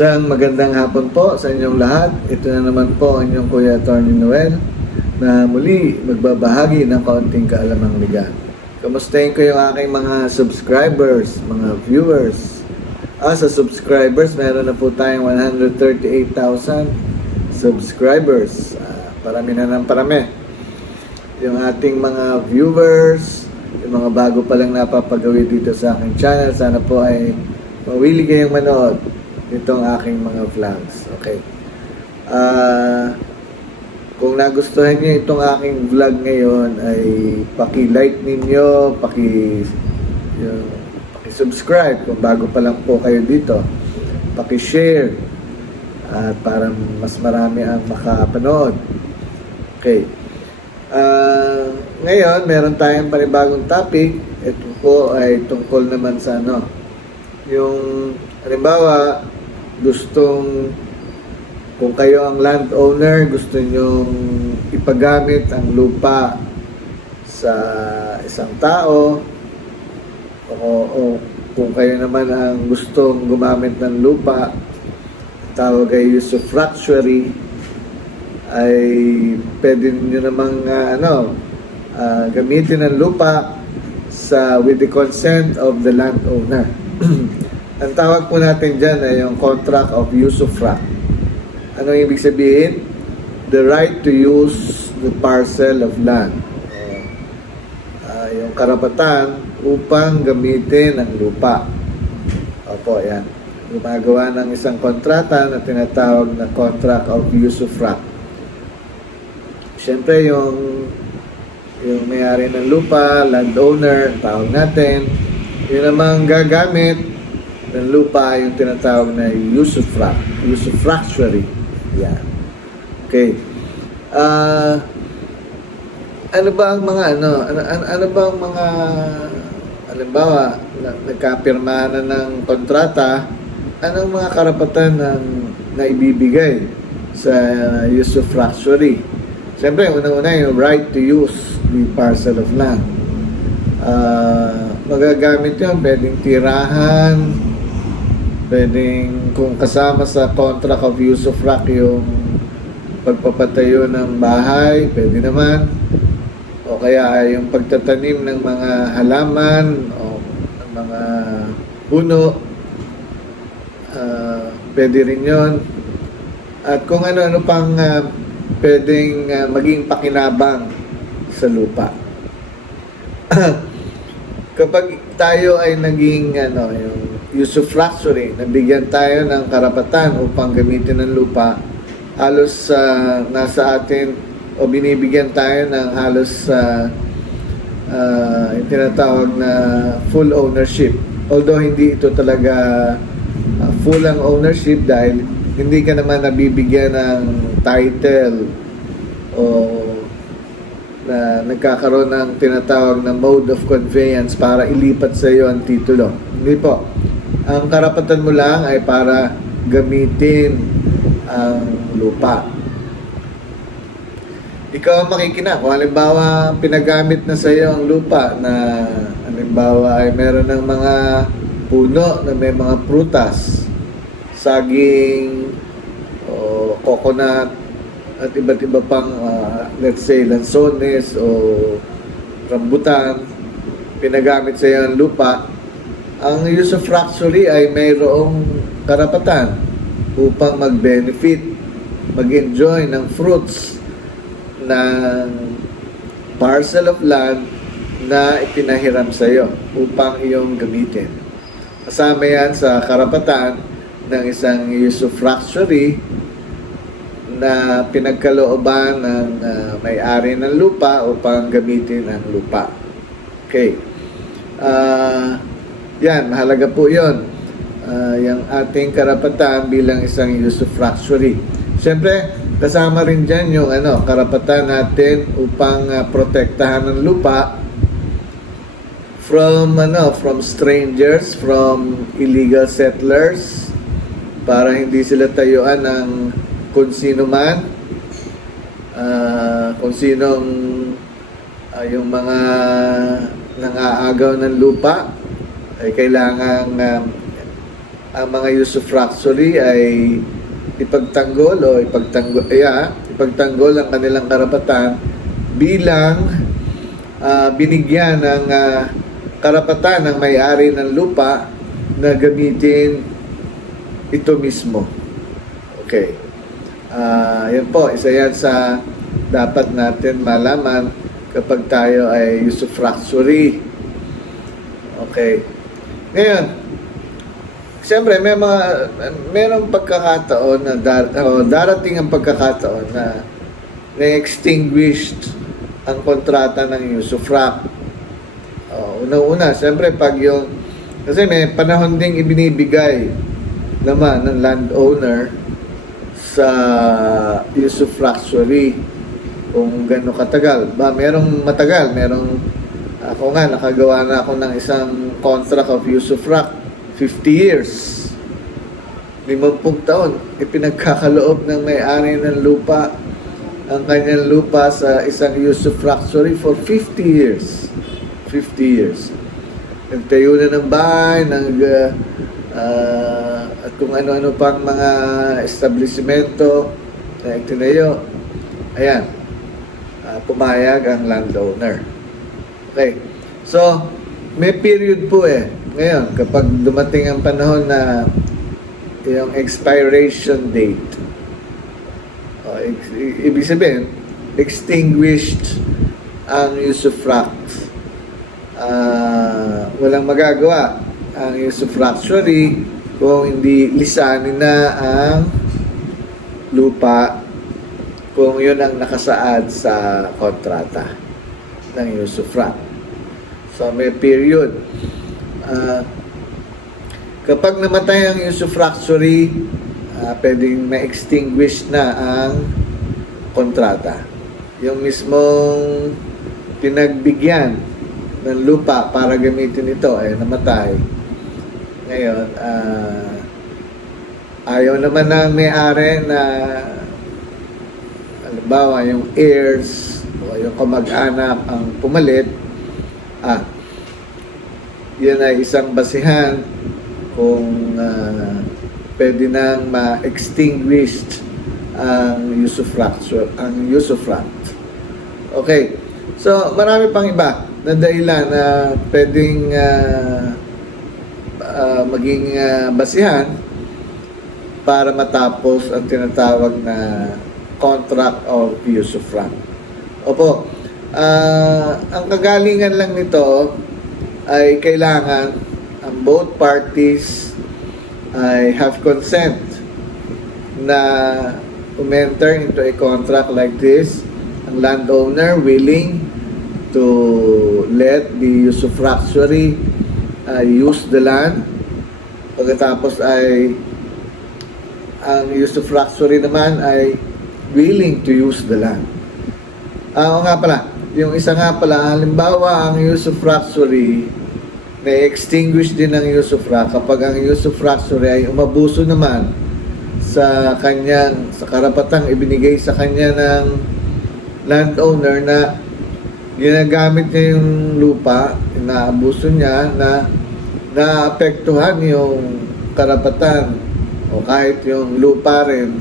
Isang magandang hapon po sa inyong lahat. Ito na naman po ang inyong Kuya Attorney Noel na muli magbabahagi ng kaunting kaalamang legal. Kamustahin ko yung aking mga subscribers, mga viewers. Sa subscribers, meron na po tayong 138,000 subscribers. Parami na ng parami. Yung ating mga viewers, yung mga bago pa lang napapagawi dito sa aking channel, sana po ay mawili kayong manood itong aking mga vlogs. Okay. Kung nagustuhan niyo itong aking vlog ngayon ay paki-like ninyo, paki-subscribe kung bago pa lang po kayo dito. Paki-share at para mas marami ang makapanood. Okay. Ngayon, meron tayong panibagong topic. Ito po ay tungkol naman sa yung halimbawa, kung kayo ang landowner, gusto nyong ipagamit ang lupa sa isang tao, o kung kayo naman ang gustong gumamit ng lupa, tawag ay usufructuary, ay pwede nyo namang gamitin ang lupa with the consent of the landowner. Ang tawag po natin dyan ay yung contract of usufruct. Ano ibig sabihin? The right to use the parcel of land. Yung karapatan upang gamitin ang lupa. Opo, yan. Gumagawa ng isang kontrata na tinatawag na contract of usufruct. Siyempre, yung may-ari ng lupa, landowner, tawag natin, yun namang gagamit ng lupa yung tinatawag na usufructuary. Yan. Okay. Ano ba ang mga halimbawa, nagkapirma na ng kontrata, anong mga karapatan na ibibigay sa usufructuary? Siyempre, unang-una yung right to use the parcel of land. Magagamit yun, pwedeng tirahan, pwedeng kung kasama sa contract of usufruct yung pagpapatayo ng bahay, pwede naman. O kaya yung pagtatanim ng mga halaman o ng mga puno, pwede rin yun. At kung ano-ano pang pwedeng maging pakinabang sa lupa. Kapag tayo ay naging yung usufructuary, nabigyan tayo ng karapatan upang gamitin ng lupa, halos nasa atin o binibigyan tayo ng halos yung tinatawag na full ownership. Although hindi ito talaga full ang ownership dahil hindi ka naman nabibigyan ng title o na nagkakaroon ng tinatawag na mode of conveyance para ilipat sa iyo ang titulo. Hindi po. Ang karapatan mo lang ay para gamitin ang lupa. Ikaw ang makikina. Kung halimbawa pinagamit na sa iyo ang lupa na halimbawa ay meron ng mga puno na may mga prutas, saging, o coconut, at iba't iba pang let's say lansones o rambutan, pinagamit sa iyo ang lupa, ang usufructuary ay mayroong karapatan upang mag-benefit, mag-enjoy ng fruits ng parcel of land na ipinahiram sa iyo upang iyong gamitin. Kasama yan sa karapatan ng isang usufructuary na pinagkalooban ng may-ari ng lupa upang gamitin ang lupa. Okay. Yan, mahalaga po yun. Yung ating karapatan bilang isang usufructuary. Siyempre, kasama rin dyan yung karapatan natin upang protektahan ng lupa from strangers, from illegal settlers, para hindi sila tayuan ng kung sino man, kung sinong yung mga nangaagaw ng lupa ay kailangang ang mga usufructuary ay ipagtanggol ang kanilang karapatan bilang binigyan ng karapatan ng may-ari ng lupa na gamitin ito mismo. Okay. Yan po, isa yan sa dapat natin malaman kapag tayo ay usufructuary. Okay. Ngayon, siyempre, merong pagkakataon na darating ang pagkakataon na na-extinguished ang kontrata ng usufruct. Una-una, siyempre, kasi may panahon ding ibinibigay naman ng landowner sa usufructuary kung gano'ng katagal. Merong matagal, ako nga, nakagawa na ako ng isang contract of usufruct, 50 years. 50 taon, ipinagkakaloob ng may-ari ng lupa ang kanyang lupa sa isang usufructuary for 50 years. 50 years. Nagtayo na ng bahay, at kung ano-ano pang mga establishmento na itinayo. Ayan. Pumayag ang landowner. Okay. So, may period po Ngayon, kapag dumating ang panahon na yung expiration date, ibig sabihin, extinguished ang usufruct. Walang magagawa ang usufructuary kung hindi lisanin na ang lupa kung yun ang nakasaad sa kontrata ng usufruct. So, may period. Kapag namatay ang usufructuary, pwedeng ma-extinguish na ang kontrata. Yung mismong pinagbigyan ng lupa para gamitin ito ay namatay. Ngayon, ayaw naman ng may-ari na halimbawa yung heirs o yung kamag-anak ang pumalit, yan ay isang basihan kung pwede nang ma-extinguished ang usufruct. Okay. So, marami pang iba na dahilan na pwedeng maging basihan para matapos ang tinatawag na contract of usufruct. Opo. Ang kagalingan lang nito ay kailangan ang both parties ay have consent na enter into a contract like this. Ang landowner willing to let the usufructuary use the land. Pagkatapos ay ang usufructuary naman ay willing to use the land. O nga pala, yung isa nga pala, halimbawa ang usufructuary na-extinguish din ang usufruct kapag ang usufructuary ay umabuso naman sa karapatang ibinigay sa kanya ng landowner na ginagamit niya yung lupa, inaabuso niya na naapektuhan yung karapatan o kahit yung lupa rin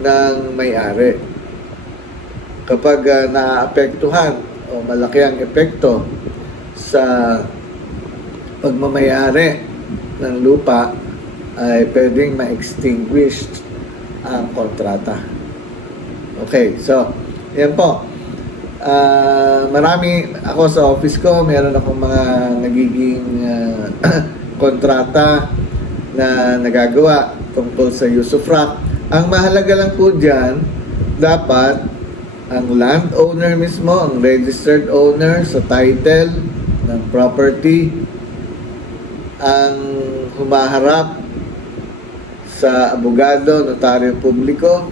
ng may-ari. Kapag naapektuhan o malaki ang epekto sa pagmamayari ng lupa, ay pwedeng ma-extinguish ang kontrata. Okay, so, yan po. Marami ako sa office ko, meron akong mga nagiging kontrata na nagagawa tungkol sa usufruct. Ang mahalaga lang po dyan, dapat ang landowner mismo, ang registered owner sa title ng property, ang humaharap sa abogado, notaryo publiko.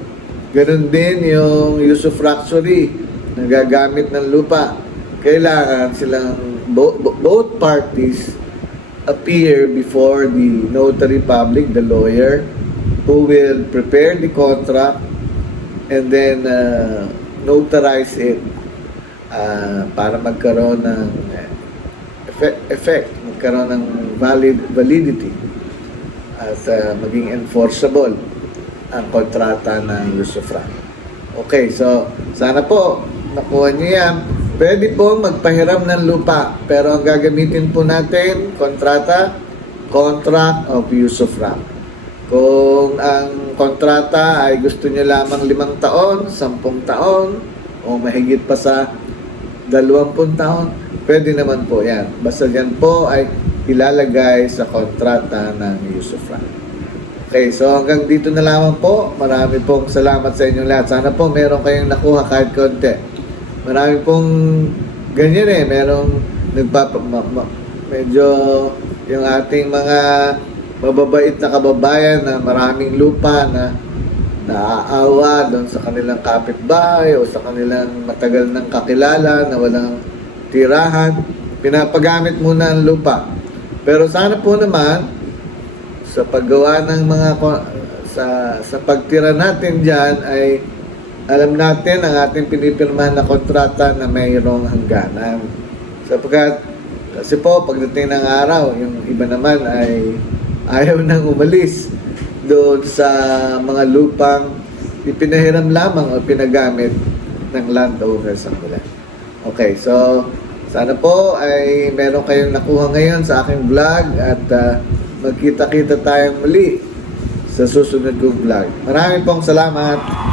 Ganun din yung usufructuary na gagamit ng lupa. Kailangan silang both parties appear before the notary public, the lawyer, who will prepare the contract and then notarize it para magkaroon ng effect, magkaroon ng validity. at maging enforceable ang kontrata ng Yusufran. Okay, so sana po nakuha niyo yan. Pwede po magpahiram ng lupa, pero ang gagamitin po natin, contract of use of rank. Kung ang kontrata ay gusto niyo lamang 5 taon, 10 taon, o mahigit pa sa 20 taon, pwede naman po yan. Basta yan po ay ilalagay sa kontrata ng use of rank. Okay, so hanggang dito na lamang po. Marami pong salamat sa inyong lahat. Sana po meron kayong nakuha kahit konti. Marami pong ganyan merong medyo yung ating mga mababait na kababayan na maraming lupa na naaawa doon sa kanilang kapitbahay o sa kanilang matagal ng kakilala na walang tirahan. Pinapagamit muna ang lupa. Pero sana po naman sa paggawa ng mga sa pagtira natin diyan ay alam natin ang ating pinipirmahan na kontrata na mayroong hangganan. Sapagkat kasi po pagdating ng araw, yung iba naman ay ayaw nang umalis doon sa mga lupang ipinahiram lamang o pinagamit ng landowner sa kanila. Okay, so sana po ay meron kayong nakuha ngayon sa aking vlog at magkita-kita tayong muli sa susunod kong vlog. Maraming pong salamat!